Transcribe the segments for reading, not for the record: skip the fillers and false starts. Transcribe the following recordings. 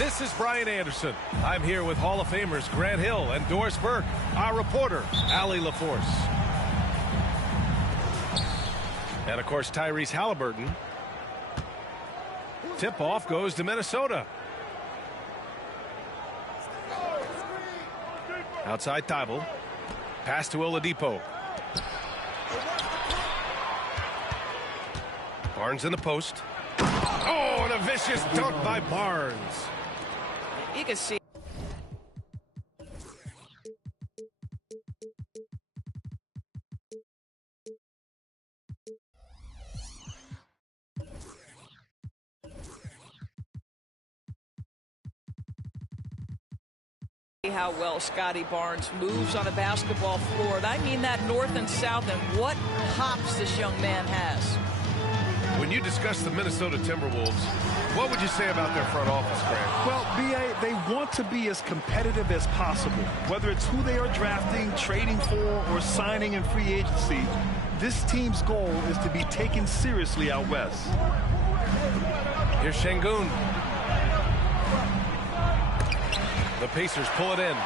This is Brian Anderson. I'm here with Hall of Famers Grant Hill and Doris Burke, our reporter, Allie LaForce. And, of course, Tyrese Halliburton. Tip-off goes to Minnesota. Outside Thibault. Pass to Oladipo. Barnes in the post. Oh, and a vicious dunk by Barnes. You can see. How well Scotty Barnes moves on a basketball floor. And I mean that north and south, and what hops this young man has. When you discuss the Minnesota Timberwolves, what would you say about their front office, Grant? Well, B.A., they want to be as competitive as possible. Whether it's who they are drafting, trading for, or signing in free agency, this team's goal is to be taken seriously out west. Here's Şengün. The Pacers pull it in.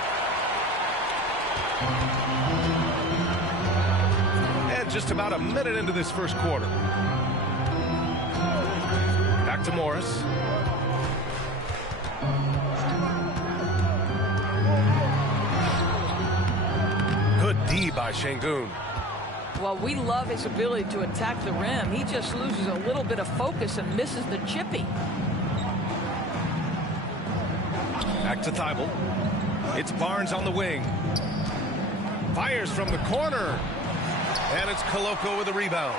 And just about a minute into this first quarter. Back to Morris. Good D by Şengün. Well, we love his ability to attack the rim. He just loses a little bit of focus and misses the chippy. Back to Thibault. It's Barnes on the wing. Fires from the corner. And it's Koloko with a rebound.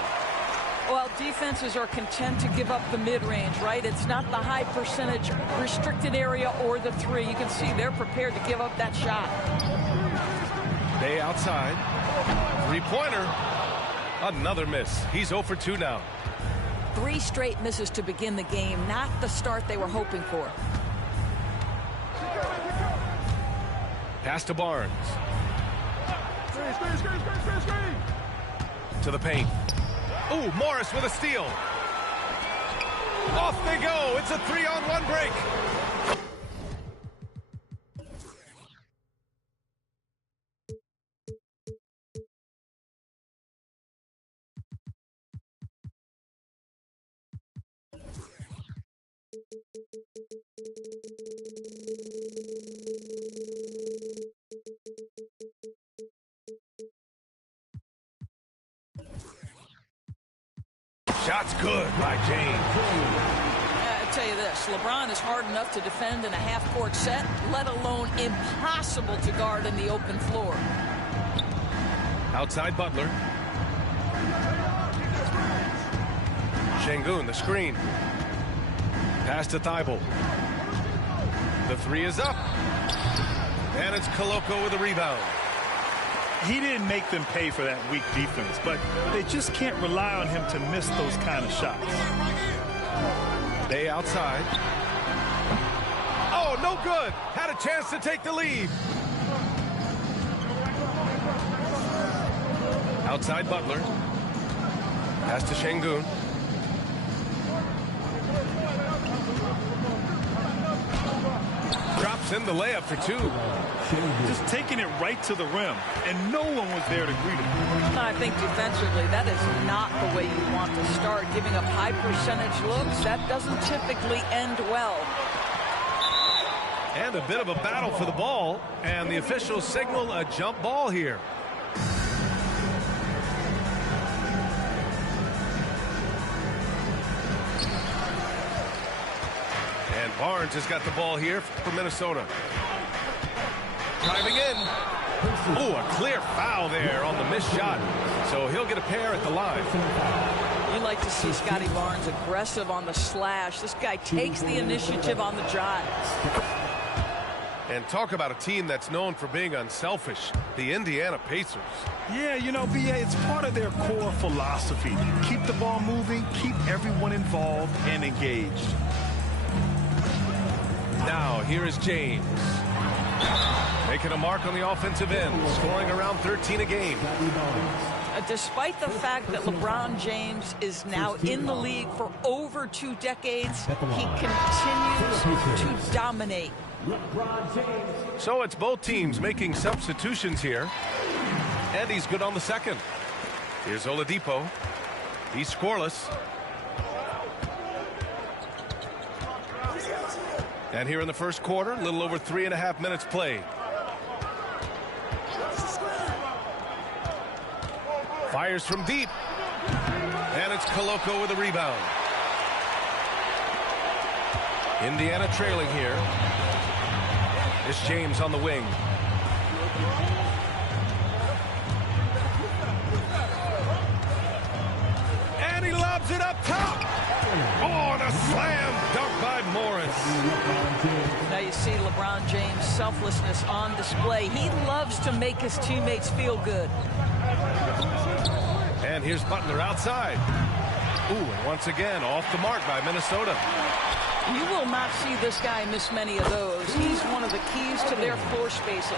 Well, defenses are content to give up the mid-range, right? It's not the high percentage restricted area or the three. You can see they're prepared to give up that shot. Bay outside. Three-pointer. Another miss. He's 0 for 2 now. 3 straight misses to begin the game. Not the start they were hoping for. Pass to Barnes. To the paint. Ooh, Morris with a steal. Off they go. It's a 3-on-1 break. Shot's good by James. I tell you this, LeBron is hard enough to defend in a half-court set, let alone impossible to guard in the open floor. Outside Butler. Şengün, the screen. Pass to Thibault. The three is up. And it's Koloko with a rebound. He didn't make them pay for that weak defense, but they just can't rely on him to miss those kind of shots. They outside. Oh, no good. Had a chance to take the lead. Outside Butler. Pass to Şengün. Drops in the layup for 2. Just taking it right to the rim, and no one was there to greet him. I think defensively, that is not the way you want to start. Giving up high percentage looks, that doesn't typically end well. And a bit of a battle for the ball, and the officials signal a jump ball here. And Barnes has got the ball here for Minnesota. Driving in. Oh, a clear foul there on the missed shot. So he'll get a pair at the line. You like to see Scotty Barnes aggressive on the slash. This guy takes the initiative on the drive. And talk about a team that's known for being unselfish, the Indiana Pacers. Yeah, you know, B.A., it's part of their core philosophy. Keep the ball moving, keep everyone involved and engaged. Now, here is James. Making a mark on the offensive end, scoring around 13 a game. Despite the fact that LeBron James is now in the league for over 2 decades, he continues to dominate. So it's both teams making substitutions here. And he's good on the second. Here's Oladipo. He's scoreless. And here in the first quarter, a little over 3.5 minutes played. Fires from deep. And it's Koloko with a rebound. Indiana trailing here. It's James on the wing. And he lobs it up top. Oh, and a slam dunk by Morris. Now you see LeBron James' selflessness on display. He loves to make his teammates feel good. And here's Butler outside. Ooh, and once again, off the mark by Minnesota. You will not see this guy miss many of those. He's one of the keys to their floor spacing.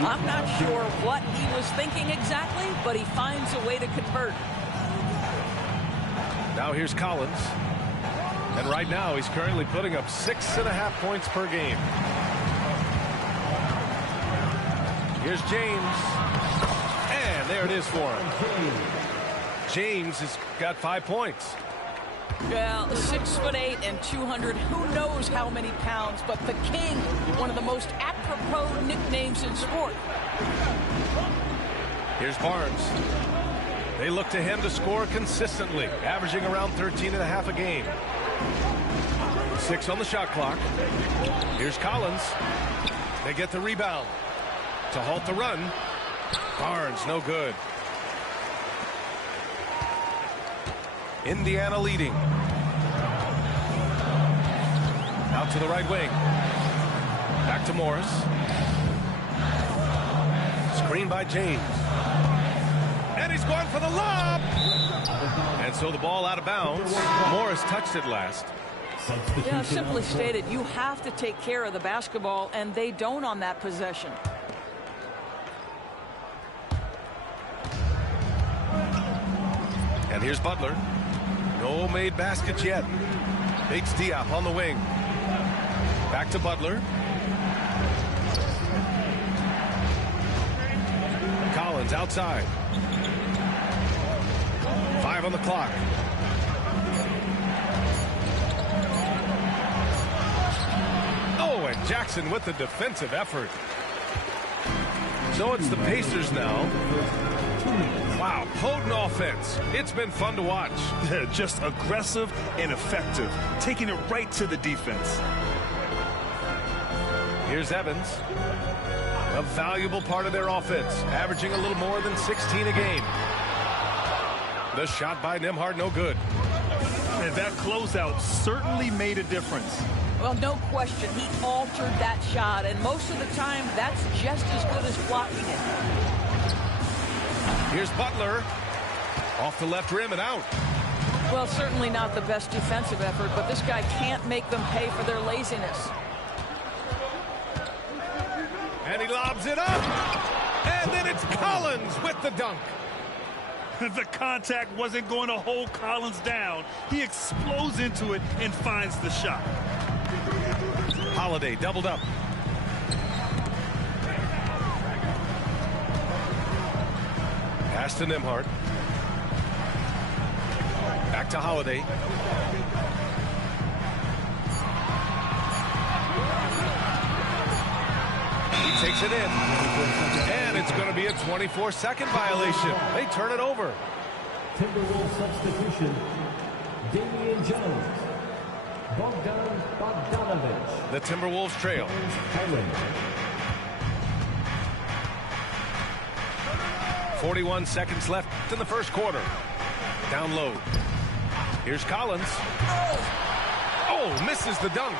I'm not sure what he was thinking exactly, but he finds a way to convert. Now here's Collins. And right now he's currently putting up 6.5 points per game. Here's James. And there it is for him. James has got 5 points. Well, 6'8" and 200. Who knows how many pounds, but the King, one of the most apropos nicknames in sport. Here's Barnes. They look to him to score consistently, averaging around 13.5 a game. 6 on the shot clock. Here's Collins. They get the rebound to halt the run. Barnes, no good. Indiana leading. Out to the right wing. Back to Morris. Screen by James. And he's going for the lob. And so the ball out of bounds. Morris touched it last. Yeah, simply stated, you have to take care of the basketball, and they don't on that possession. And here's Butler. No made baskets yet. Bates Diop on the wing. Back to Butler. Collins outside. 5 on the clock. Oh, and Jackson with the defensive effort. So it's the Pacers now. Wow, potent offense. It's been fun to watch. Just aggressive and effective, taking it right to the defense. Here's Evans. A valuable part of their offense, averaging a little more than 16 a game. The shot by Nembhard, no good. And that closeout certainly made a difference. Well, no question. He altered that shot, and most of the time, that's just as good as blocking it. Here's Butler. Off the left rim and out. Well, certainly not the best defensive effort, but this guy can't make them pay for their laziness. And he lobs it up. And then it's Collins with the dunk. The contact wasn't going to hold Collins down. He explodes into it and finds the shot. Holiday doubled up. Pass to Nembhard. Back to Holiday. He takes it in. And it's going to be a 24-second violation. They turn it over. Timberwolves substitution. Damian Jones. Bogdan Bogdanovic. The Timberwolves trail. Highland. 41 seconds left in the first quarter. Down low. Here's Collins. Oh, misses the dunk.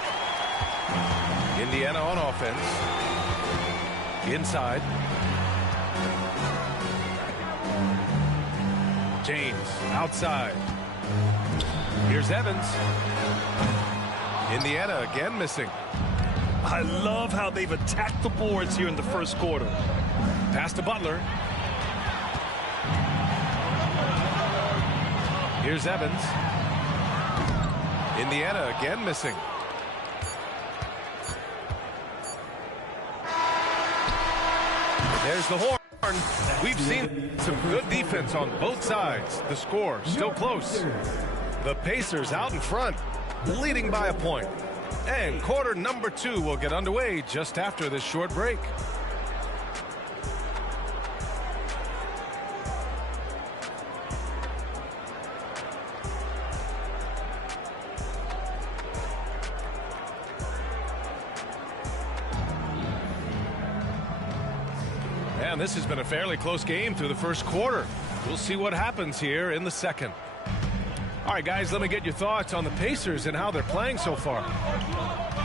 Indiana on offense. Inside. James outside. Here's Evans. Indiana again missing. I love how they've attacked the boards here in the first quarter. Pass to Butler. Here's Evans. Indiana again missing. There's the horn. We've seen some good defense on both sides. The score still close. The Pacers out in front, leading by a point. And quarter number 2 will get underway just after this short break. And this has been a fairly close game through the first quarter. We'll see what happens here in the second. All right, guys, let me get your thoughts on the Pacers and how they're playing so far.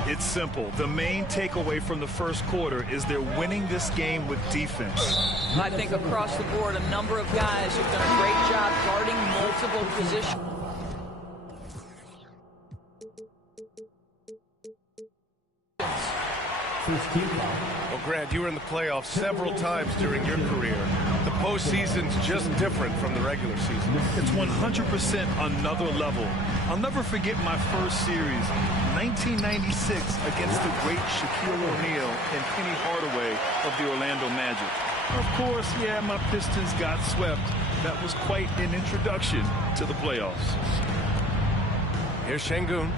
It's simple. The main takeaway from the first quarter is they're winning this game with defense. I think across the board, a number of guys have done a great job guarding multiple positions. Well, Grant, you were in the playoffs several times during your career. The postseason's just different from the regular season. It's 100% another level. I'll never forget my first series, 1996, against the great Shaquille O'Neal and Penny Hardaway of the Orlando Magic. Of course, yeah, my Pistons got swept. That was quite an introduction to the playoffs. Here's Şengün,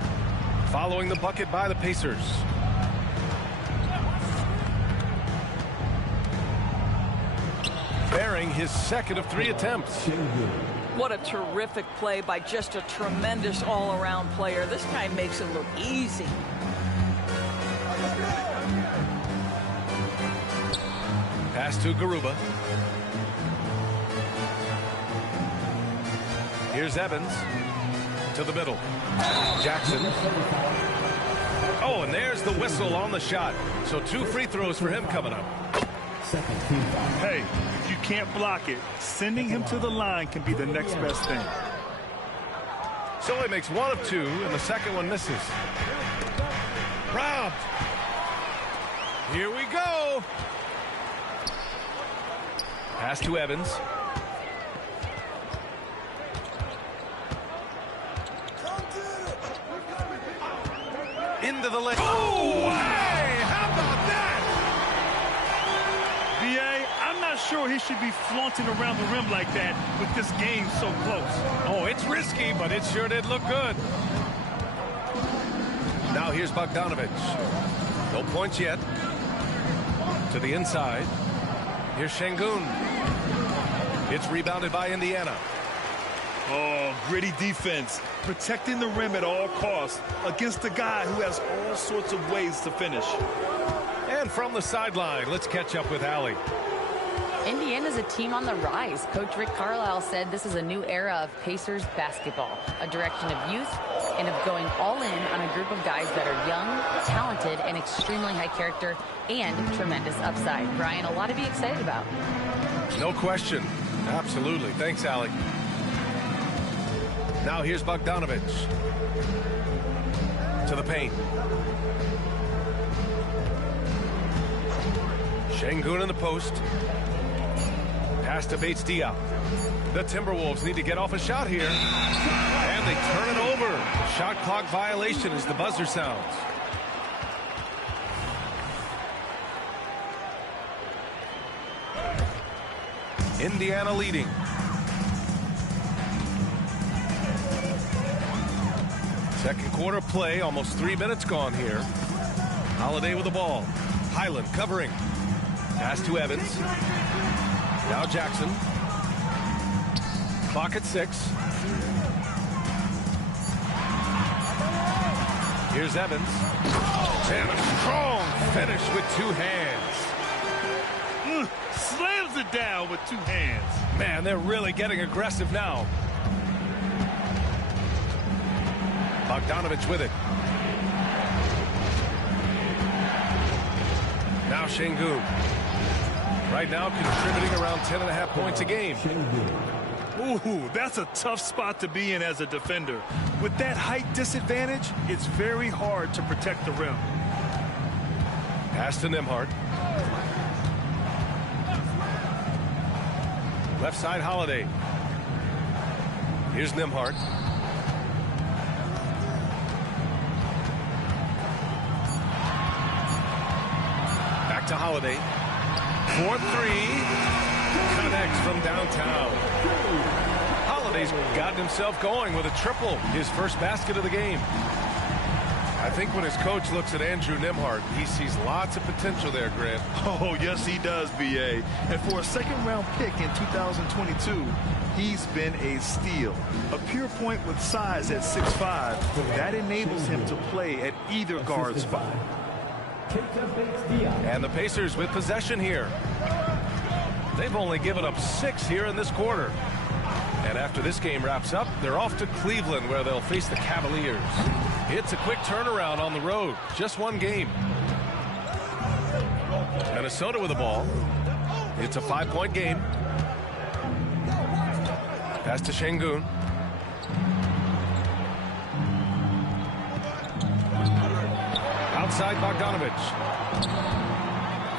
following the bucket by the Pacers. Bearing his second of 3 attempts. What a terrific play by just a tremendous all-around player. This guy makes it look easy. Pass to Garuba. Here's Evans to the middle. Jackson. Oh, and there's the whistle on the shot. So 2 free throws for him coming up. Hey, if you can't block it, sending him to the line can be the next best thing. So he makes 1 of 2, and the second one misses. Robbed. Here we go. Pass to Evans. Into the lane. Oh, hey, how about that? B.A., I'm not sure he should be flaunting around the rim like that with this game so close. Oh, it's risky, but it sure did look good. Now here's Bogdanović. No points yet. To the inside. Here's Şengün. It's rebounded by Indiana. Oh, gritty defense. Protecting the rim at all costs against a guy who has all sorts of ways to finish. And from the sideline, let's catch up with Allie. Indiana's a team on the rise. Coach Rick Carlisle said this is a new era of Pacers basketball, a direction of youth and of going all in on a group of guys that are young, talented, and extremely high character and tremendous upside. Brian, a lot to be excited about. No question. Absolutely. Thanks, Allie. Now here's Bogdanović. To the paint. Şengün in the post. Pass to Bates-Diop. The Timberwolves need to get off a shot here. And they turn it over. Shot clock violation as the buzzer sounds. Indiana leading. Second quarter play, almost 3 minutes gone here. Holiday with the ball. Highland covering. Pass to Evans. Now Jackson. Clock at 6. Here's Evans. And a strong finish with 2 hands. Slams it down with 2 hands. Man, they're really getting aggressive now. Bogdanović with it. Now Şengün. Right now contributing around 10.5 points a game. Ooh, that's a tough spot to be in as a defender. With that height disadvantage, it's very hard to protect the rim. Pass to Nembhard. Left side Holiday. Here's Nembhard. Back to Holiday. 4-3. Connects from downtown. Holiday's gotten himself going with a triple. His first basket of the game. I think when his coach looks at Andrew Nembhard, he sees lots of potential there, Grant. Oh, yes, he does, B.A. And for a second-round pick in 2022, he's been a steal. A pure point with size at 6'5", that enables him to play at either guard spot. And the Pacers with possession here. They've only given up 6 here in this quarter. And after this game wraps up, they're off to Cleveland, where they'll face the Cavaliers. It's a quick turnaround on the road. Just one game. Minnesota with the ball. It's a 5-point game. Pass to Şengün. Outside Bogdanović.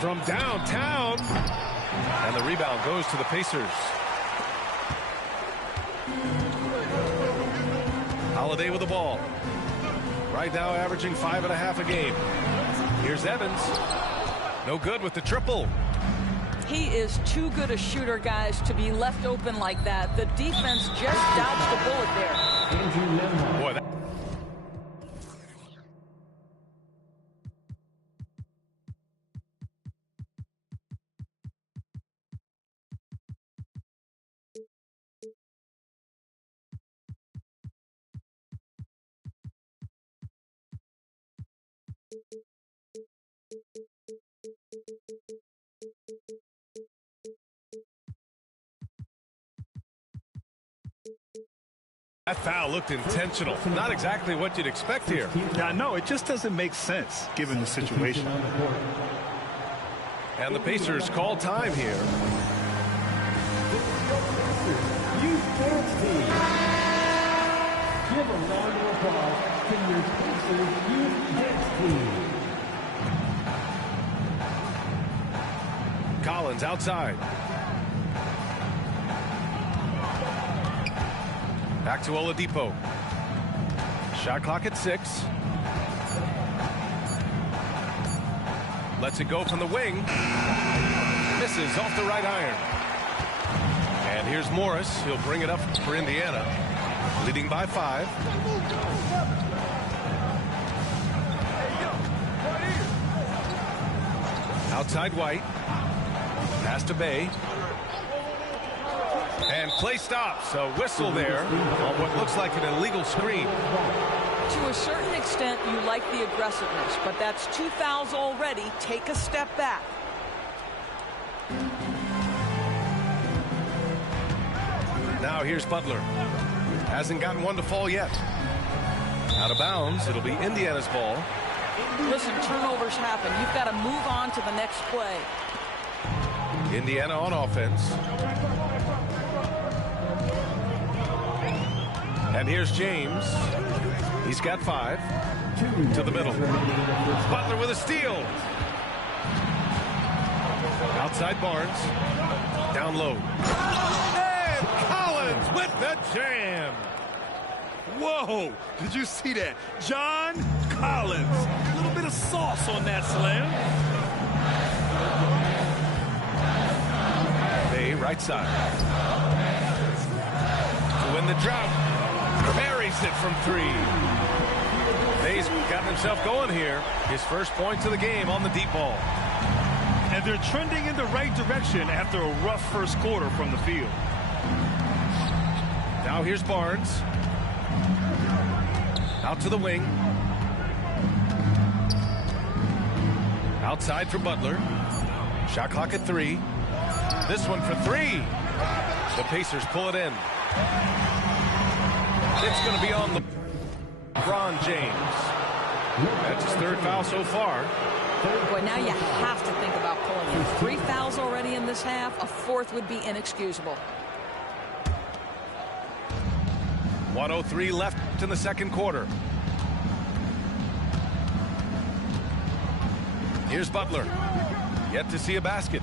From downtown. And the rebound goes to the Pacers. Holiday with the ball. Right now averaging 5.5 a game. Here's Evans. No good with the triple. He is too good a shooter, guys, to be left open like that. The defense just dodged a bullet there. Boy, that That foul looked intentional. Not exactly what you'd expect here. Yeah, no, it just doesn't make sense given the situation. And the Pacers call time here. Youth Dance Team. Give a round of applause to your Pacers Youth Dance Team. Collins outside. Back to Oladipo. Shot clock at 6. Lets it go from the wing. Misses off the right iron. And here's Morris. He'll bring it up for Indiana. Leading by 5. Outside White. Pass to Bay. And play stops. A whistle there on what looks like an illegal screen. To a certain extent, you like the aggressiveness, but that's 2 fouls already. Take a step back. Now here's Butler. Hasn't gotten one to fall yet. Out of bounds. It'll be Indiana's ball. Listen, turnovers happen. You've got to move on to the next play. Indiana on offense. And here's James. He's got 5. To the middle. Butler with a steal. Outside Barnes. Down low. And Collins with the jam. Whoa, did you see that? John Collins. A little bit of sauce on that slam. Bay right side. To win the drought. Buries it from 3. Bay's got himself going here. His first points of the game on the deep ball. And they're trending in the right direction after a rough first quarter from the field. Now here's Barnes. Out to the wing. Outside for Butler. Shot clock at 3. This one for 3. The Pacers pull it in. It's going to be on LeBron James. That's his 3rd foul so far. Boy, now you have to think about pulling it. 3 fouls already in this half. A 4th would be inexcusable. 1:03 left in the second quarter. Here's Butler. Yet to see a basket.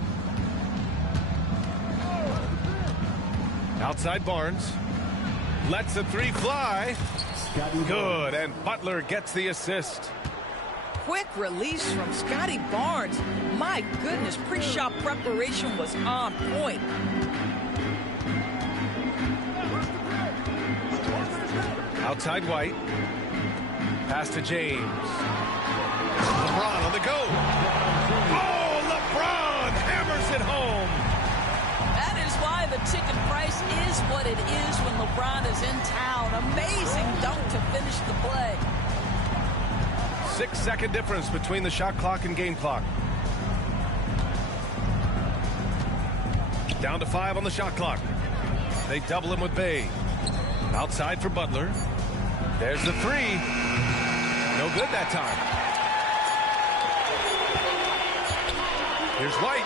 Outside Barnes. Lets the three fly. Good, and Butler gets the assist. Quick release from Scotty Barnes. My goodness, pre-shot preparation was on point. Outside White. Pass to James. LeBron on the go. Oh, LeBron hammers it home. That is why the ticket price is what it is when LeBron is in town. Amazing dunk to finish the play. 6-second difference between the shot clock and game clock. Down to 5 on the shot clock. They double him with Bay. Outside for Butler. There's the three. No good that time. Here's White.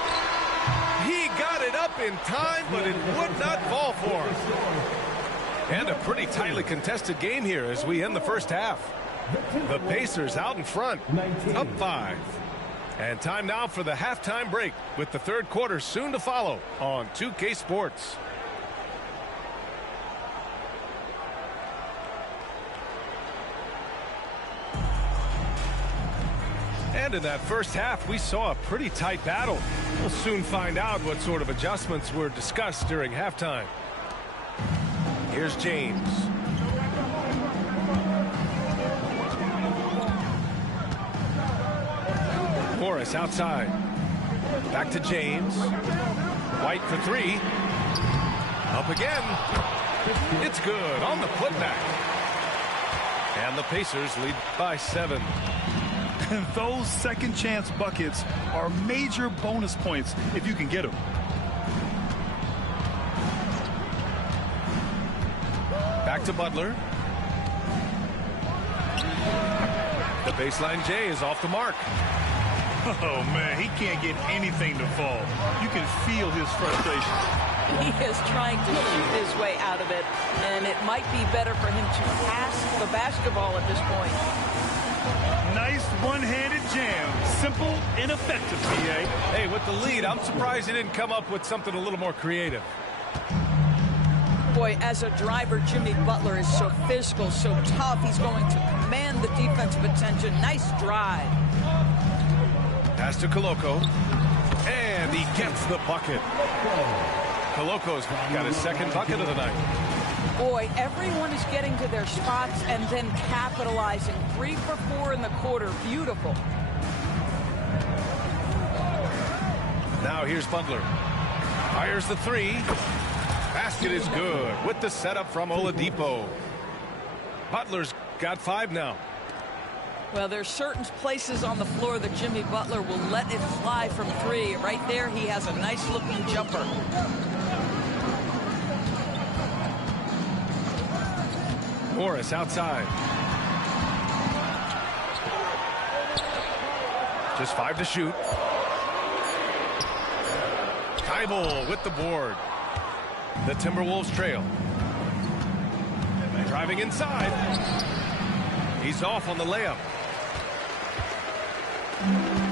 He got it up in time, but it would not fall for him. And a pretty tightly contested game here as we end the first half. The Pacers out in front, up 5. And time now for the halftime break with the third quarter soon to follow on 2K Sports. And in that first half, we saw a pretty tight battle. We'll soon find out what sort of adjustments were discussed during halftime. Here's James. Morris outside. Back to James. White for three. Up again. It's good on the putback. And the Pacers lead by 7. And those second chance buckets are major bonus points if you can get them. Back to Butler. The baseline J is off the mark. Oh, man, he can't get anything to fall. You can feel his frustration. He is trying to shoot his way out of it, and it might be better for him to pass the basketball at this point. Nice one-handed jam. Simple and effective, PA. Hey, with the lead, I'm surprised he didn't come up with something a little more creative. Boy, as a driver, Jimmy Butler is so physical, so tough. He's going to command the defensive attention. Nice drive. Pass to Koloko. And he gets the bucket. Koloko's got his second bucket of the night. Boy, everyone is getting to their spots and then capitalizing. 3 for 4 in the quarter. Beautiful. Now here's Butler. Fires the three. Basket is good with the setup from Oladipo. Butler's got 5 now. Well, there's certain places on the floor that Jimmy Butler will let it fly from 3. Right there, he has a nice-looking jumper. Morris outside. Just 5 to shoot. Thybulle with the board. The Timberwolves trail. Driving inside. He's off on the layup.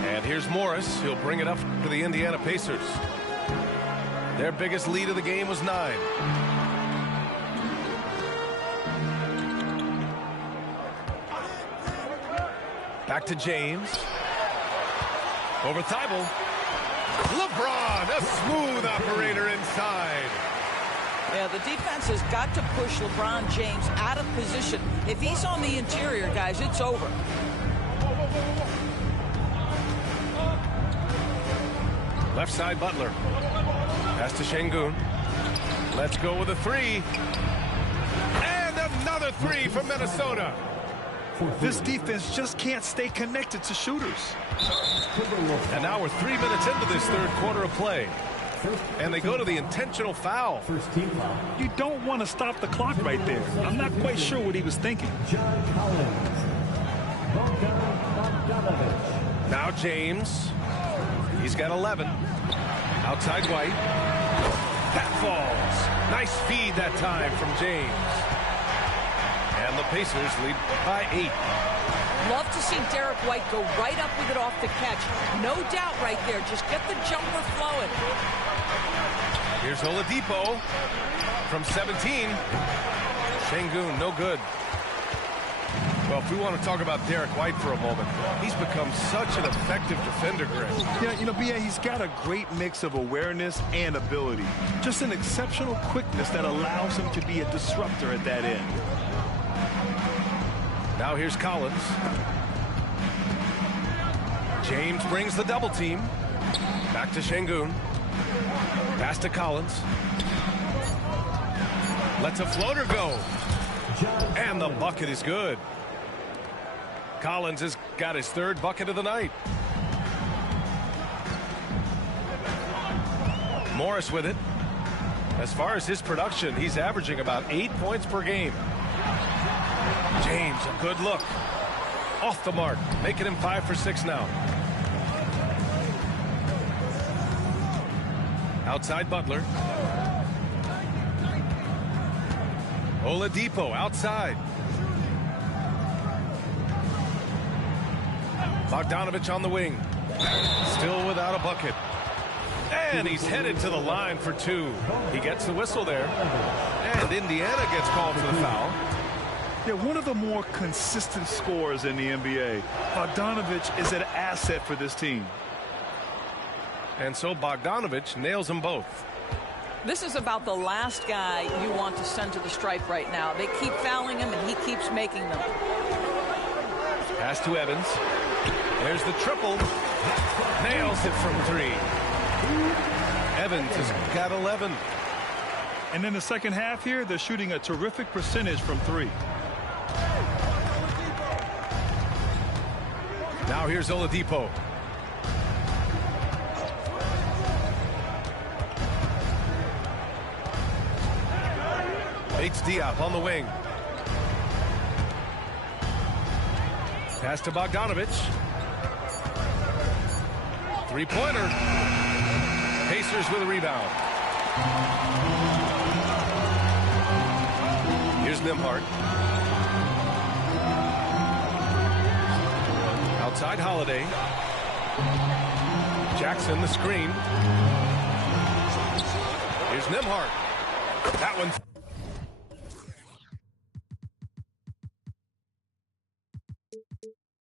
And here's Morris. He'll bring it up for the Indiana Pacers. Their biggest lead of the game was 9. Back to James. Over Thybulle. LeBron, a smooth operator inside. Yeah, the defense has got to push LeBron James out of position. If he's on the interior, guys, it's over. Left side, Butler. Pass to Şengün. Let's go with a 3. And another 3 from Minnesota. This defense just can't stay connected to shooters. And now we're 3 minutes into this third quarter of play. And they go to the intentional foul. You don't want to stop the clock right there. I'm not quite sure what he was thinking. Now James. He's got 11. Outside White. That falls. Nice feed that time from James. And the Pacers lead by 8. Love to see Derek White go right up with it off the catch. No doubt right there. Just get the jumper flowing. Here's Oladipo from 17. Sengun, no good. Well, if we want to talk about Derek White for a moment, he's become such an effective defender, Greg. Yeah, you know, B.A., he's got a great mix of awareness and ability. Just an exceptional quickness that allows him to be a disruptor at that end. Now here's Collins. James brings the double team. Back to Sengun. Pass to Collins. Lets a floater go. And the bucket is good. Collins has got his third bucket of the night. Morris with it. As far as his production, he's averaging about 8 points per game. James, a good look. Off the mark, making him 5 for 6 now. Outside Butler. Oladipo outside. Bogdanovich on the wing. Still without a bucket. And he's headed to the line for 2. He gets the whistle there. And Indiana gets called for the foul. Yeah, one of the more consistent scorers in the NBA. Bogdanovich is an asset for this team. And so Bogdanovich nails them both. This is about the last guy you want to send to the stripe right now. They keep fouling him, and he keeps making them. Pass to Evans. There's the triple. Nails it from 3. Evans has got 11. And in the second half here, they're shooting a terrific percentage from 3. Now here's Oladipo. Bates Diop on the wing. Pass to Bogdanovich. Three-pointer. Pacers with a rebound. Here's Nembhard. Outside Holiday. Jackson the screen. Here's Nembhard. That one.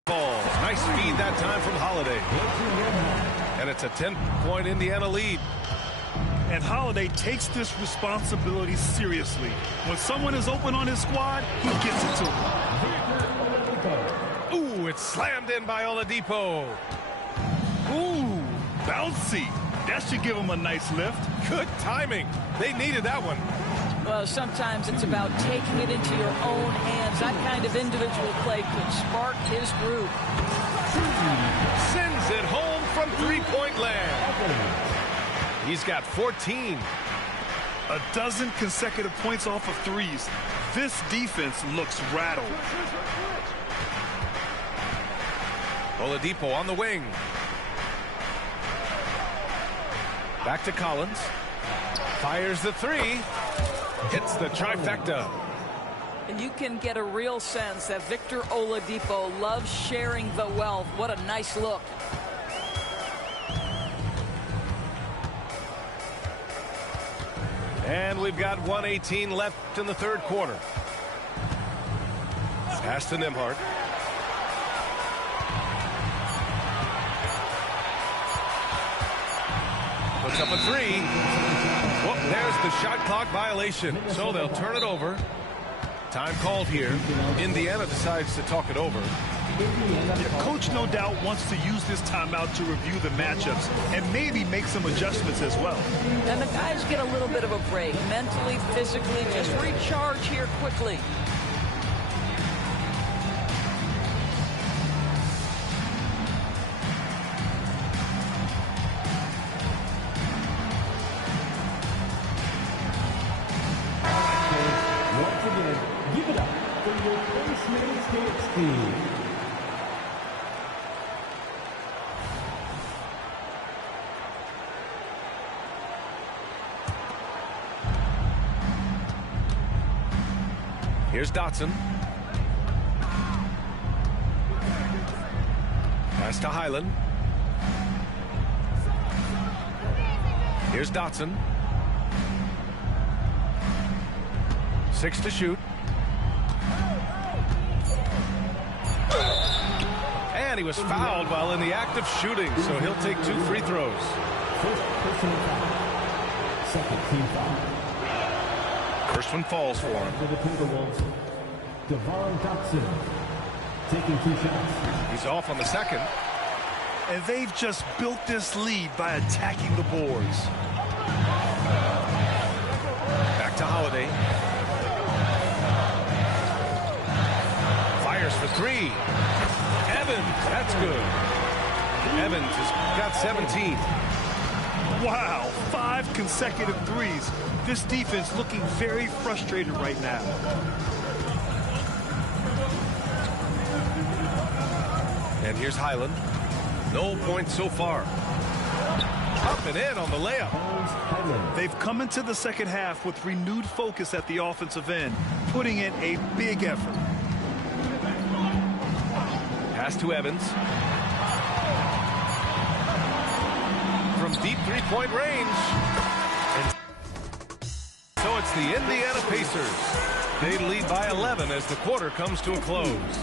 Ball. Nice feed that time from Holiday. And it's a 10-point Indiana lead. And Holiday takes this responsibility seriously. When someone is open on his squad, he gets it to him. Ooh, it's slammed in by Oladipo. Ooh, bouncy. That should give him a nice lift. Good timing. They needed that one. Well, sometimes it's about taking it into your own hands. That kind of individual play could spark his group. Sends it home from three-point land. He's got 14. A dozen consecutive points off of threes. This defense looks rattled. Oladipo on the wing. Back to Collins. Fires the 3. Hits the trifecta. And you can get a real sense that Victor Oladipo loves sharing the wealth. What a nice look. And we've got 1:18 left in the third quarter. Pass to Nembhard. Puts up a 3. Well, there's the shot clock violation. So they'll turn it over. Time called here. Indiana decides to talk it over. The coach, no doubt, wants to use this timeout to review the matchups and maybe make some adjustments as well. And the guys get a little bit of a break, mentally, physically, just recharge here quickly. Once again, give it up for your first minute Knicks team. Here's Dotson. Pass to Highland. Here's Dotson. 6 to shoot. And he was fouled while in the act of shooting, so he'll take 2 free throws. First personal foul. Second team foul. First one falls for him. For the Timberwolves, Devon Dotson taking 2 shots. He's off on the second. And they've just built this lead by attacking the boards. Back to Holiday. Fires for 3. Evans, that's good. Evans has got 17. Wow, 5 consecutive threes. This defense looking very frustrated right now. And here's Highland. No points so far. Up and in on the layup. They've come into the second half with renewed focus at the offensive end, putting in a big effort. Pass to Evans. From deep three-point range. And so it's the Indiana Pacers. They lead by 11 as the quarter comes to a close.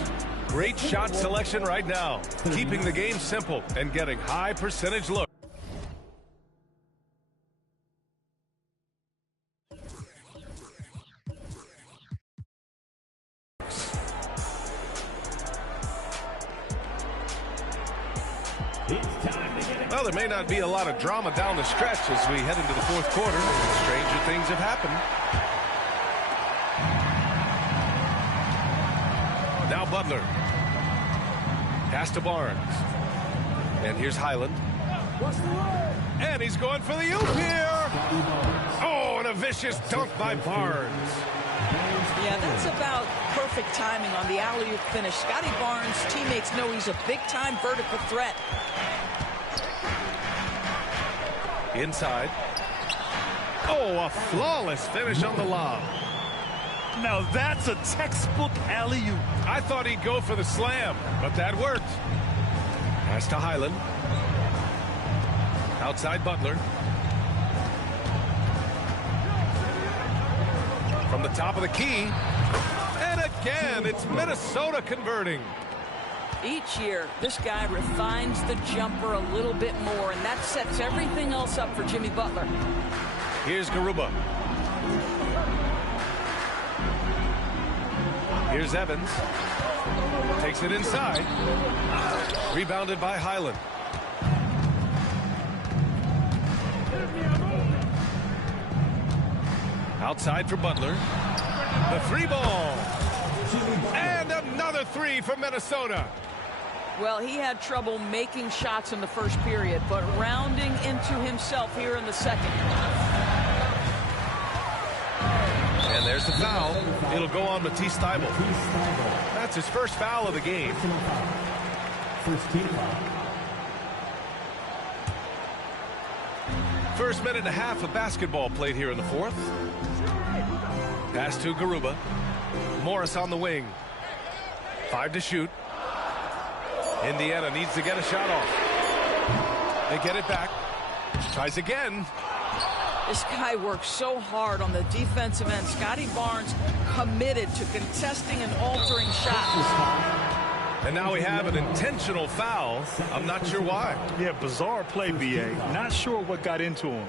Great shot selection right now, keeping the game simple and getting high percentage looks. Well, there may not be a lot of drama down the stretch as we head into the fourth quarter. Stranger things have happened. Now Butler. Pass to Barnes. And here's Highland. And he's going for the oop here. Oh, and a vicious dunk by Barnes. Yeah, that's about perfect timing on the alley-oop finish. Scotty Barnes' teammates know he's a big-time vertical threat. Inside. Oh, a flawless finish on the lob. Now that's a textbook alley-oop. I thought he'd go for the slam, but that worked. Pass to Highland. Outside Butler. From the top of the key. And again, it's Minnesota converting. Each year, this guy refines the jumper a little bit more, and that sets everything else up for Jimmy Butler. Here's Garuba. Here's Evans. Takes it inside. Rebounded by Highland. Outside for Butler. The 3-ball. And another 3 for Minnesota. Well, he had trouble making shots in the first period, but rounding into himself here in the second. And there's the foul. It'll go on Matisse Thybulle. That's his first foul of the game. First team foul. First minute and a half of basketball played here in the fourth. Pass to Garuba. Morris on the wing. 5 to shoot. Indiana needs to get a shot off. They get it back. Tries again. This guy works so hard on the defensive end. Scotty Barnes committed to contesting and altering shots. And now we have an intentional foul. I'm not sure why. Yeah, bizarre play, BA. Not sure what got into him.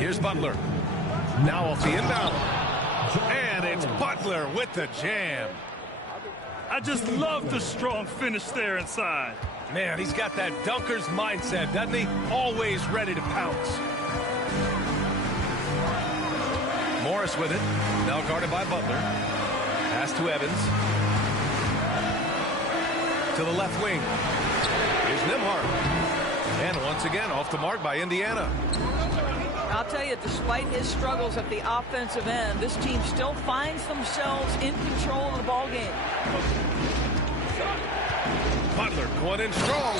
Here's Butler. Now off the inbound. And it's Butler with the jam. I just love the strong finish there inside. Man, he's got that dunker's mindset, doesn't he? Always ready to pounce. Morris with it. Now guarded by Butler. Pass to Evans. To the left wing. Here's Nembhard. And once again, off the mark by Indiana. I'll tell you, despite his struggles at the offensive end, this team still finds themselves in control of the ball game. Butler going in strong.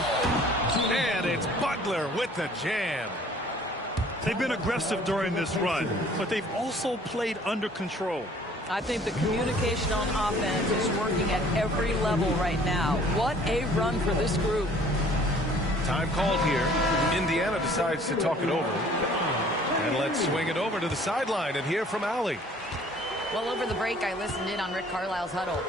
And it's Butler with the jam. They've been aggressive during this run, but they've also played under control. I think the communication on offense is working at every level right now. What a run for this group. Time called here. Indiana decides to talk it over. And let's swing it over to the sideline and hear from Allie. Well, over the break, I listened in on Rick Carlisle's huddle.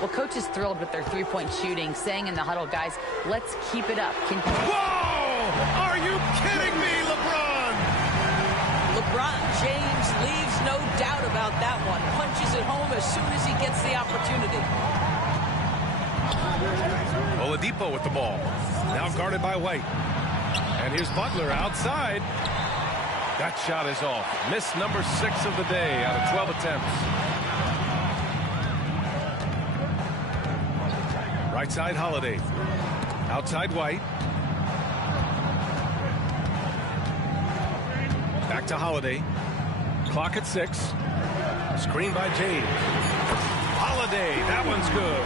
Well, coach is thrilled with their three-point shooting, saying in the huddle, guys, let's keep it up. Whoa! Are you kidding me, LeBron? LeBron James leaves no doubt about that one. Punches it home as soon as he gets the opportunity. Oladipo with the ball. Now guarded by White. And here's Butler outside. That shot is off. Miss number 6 of the day out of 12 attempts. Right side, Holiday. Outside, White. Back to Holiday. Clock at 6. Screen by James. Holiday, that one's good.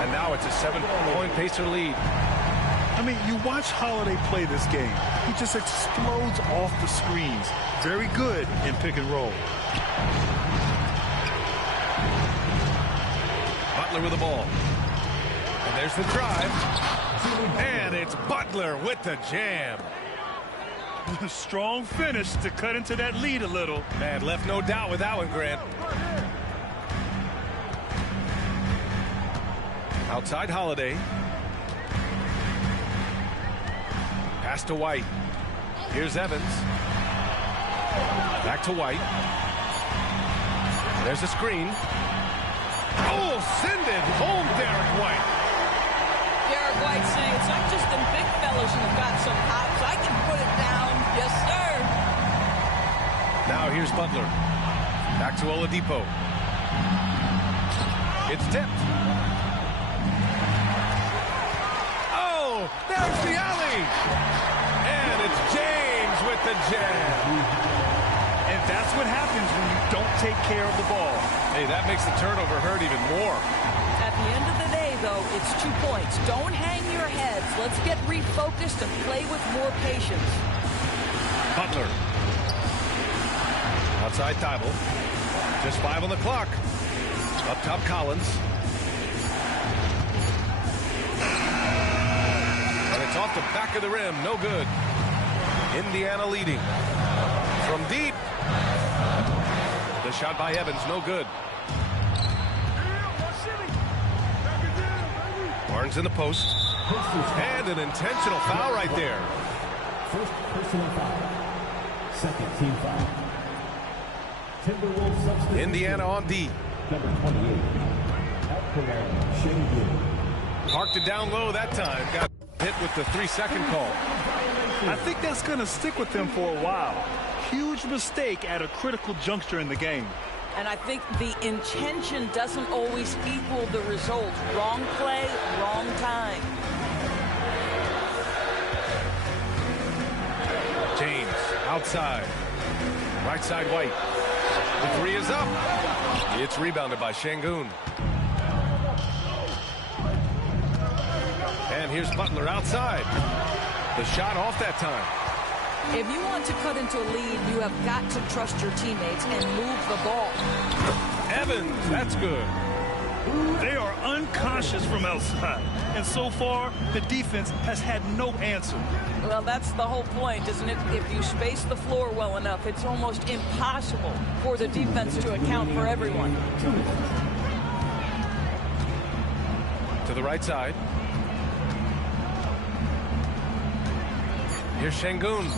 And now it's a 7-point Pacer lead. I mean, you watch Holiday play this game. He just explodes off the screens. Very good in pick and roll. Butler with the ball. And there's the drive. And it's Butler with the jam. Strong finish to cut into that lead a little. Man, left no doubt with that one, Grant. Outside Holiday. Pass to White. Here's Evans. Back to White. There's a screen. Oh, send it home, Derek White. Derek White saying it's not just the big fellas who've got some hops. I can put it down. Yes, sir. Now here's Butler. Back to Oladipo. It's tipped. Oh, there's the alley. And it's James with the jam. And that's what happens when you don't take care of the ball. Hey, that makes the turnover hurt even more. At the end of the day, though, it's 2 points. Don't hang your heads. Let's get refocused and play with more patience. Butler. Outside Thibault. Just 5 on the clock. Up top Collins. And it's off the back of the rim. No good. Indiana leading. From deep. The shot by Evans. No good. Barnes in the post. And an intentional foul right there. First personal foul. Second team foul. Timberwolves substitute. Indiana on D. Number 28. Alperen Şengün. Parked it down low that time. Got hit with the 3-second call. I think that's going to stick with them for a while. Huge mistake at a critical juncture in the game. And I think the intention doesn't always equal the result. Wrong play, wrong time. James outside. Right side White. The 3 is up. It's rebounded by Şengün. And here's Butler outside. The shot off that time. If you want to cut into a lead, you have got to trust your teammates and move the ball. Evans, that's good. They are unconscious from outside. And so far, the defense has had no answer. Well, that's the whole point, isn't it? If you space the floor well enough, it's almost impossible for the defense to account for everyone. To the right side. Here's Şengün.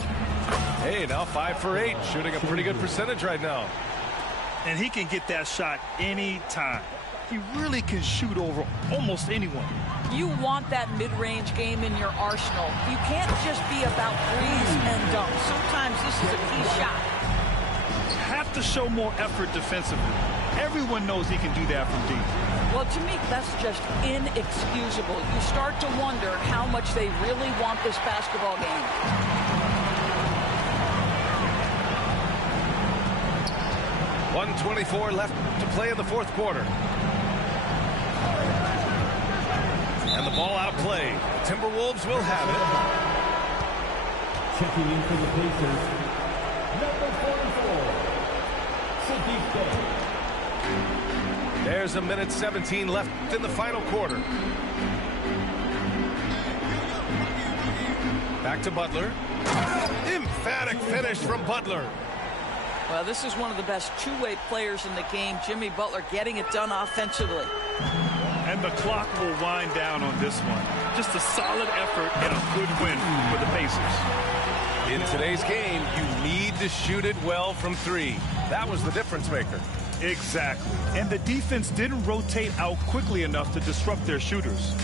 Hey, now 5 for 8, shooting a pretty good percentage right now. And he can get that shot anytime. He really can shoot over almost anyone. You want that mid-range game in your arsenal. You can't just be about threes and dunks. Sometimes this is a key shot. Have to show more effort defensively. Everyone knows he can do that from deep. Well, to me, that's just inexcusable. You start to wonder how much they really want this basketball game. .124 left to play in the 4th quarter. And the ball out of play. The Timberwolves will have it. Checking in for the Pacers. Number 44. Saddiq Bey. There's 1:17 left in the final quarter. Back to Butler. Emphatic finish from Butler. Well, this is one of the best two-way players in the game. Jimmy Butler getting it done offensively. And the clock will wind down on this one. Just a solid effort and a good win for the Pacers. In today's game, you need to shoot it well from three. That was the difference maker. Exactly. And the defense didn't rotate out quickly enough to disrupt their shooters.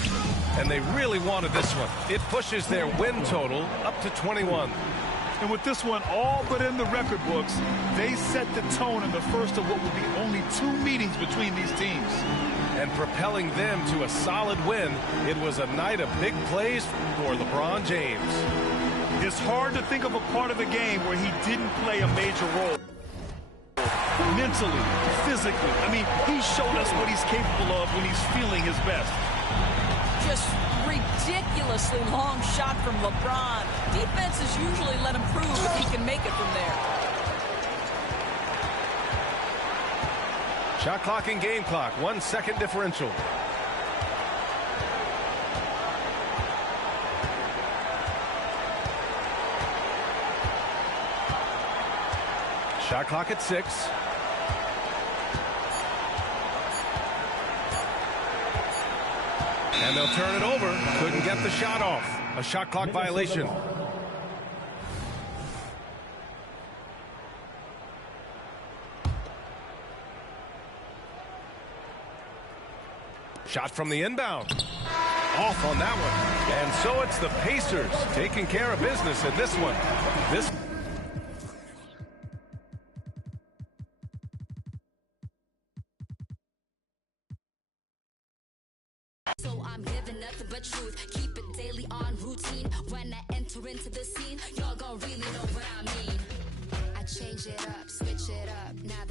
And they really wanted this one. It pushes their win total up to 21. And with this one all but in the record books, they set the tone in the first of what will be only 2 meetings between these teams. And propelling them to a solid win, it was a night of big plays for LeBron James. It's hard to think of a part of the game where he didn't play a major role. Mentally, physically. I mean, he showed us what he's capable of when he's feeling his best. Just ridiculously long shot from LeBron. Defenses usually let him prove if he can make it from there. Shot clock and game clock, 1 second differential. Shot clock at 6. And they'll turn it over. Couldn't get the shot off. A shot clock violation. Shot from the inbound. Off on that one. And so it's the Pacers taking care of business in this one. So I'm living nothing but truth. Keep it daily on routine. When I enter into the scene, y'all gon' really know what I mean. I change it up, switch it up. Now